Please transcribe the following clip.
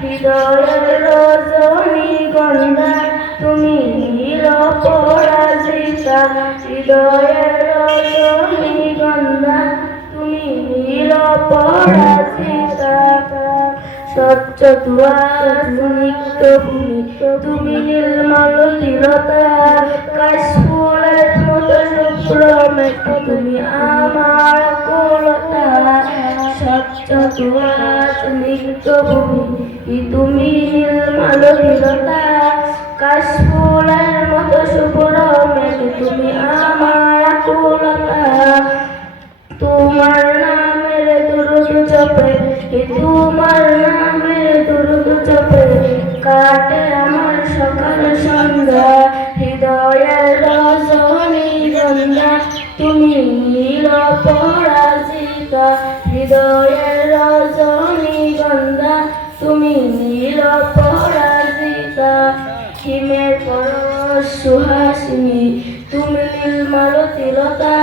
হৃদয়ের রজনীগন্ধা তুমি নিরপরাজিতা, হৃদয়ের রজনীগন্ধা তুমি নিরপরাজিতা। স্বচ্ছ ধোঁয়ার স্নিগ্ধ ভূমি তুমি নির্মলতা, কাশফুলের মতো শুভ্র মেঘ তুমি আমার কুলতা। স্বচ্ছ ধোঁয়ার স্নিগ্ধ ভূমি তুমি নির্মলতা, কাশফুলের মতো শুভ্র মেঘ তুমি আমার কুলতা। তোমার নামের দুরুদ জপে, তোমার নামের দুরুদ জপে কাটে আমার সকাল সন্ধ্যা। হৃদয়ের রজনীগন্ধা তুমি নিরপরাজিতা, হৃদয়ের রজনীগন্ধা তুমি নিরপরাজিতা। হিমের পরশ সুহাসিনী তুমি নির্মলতা,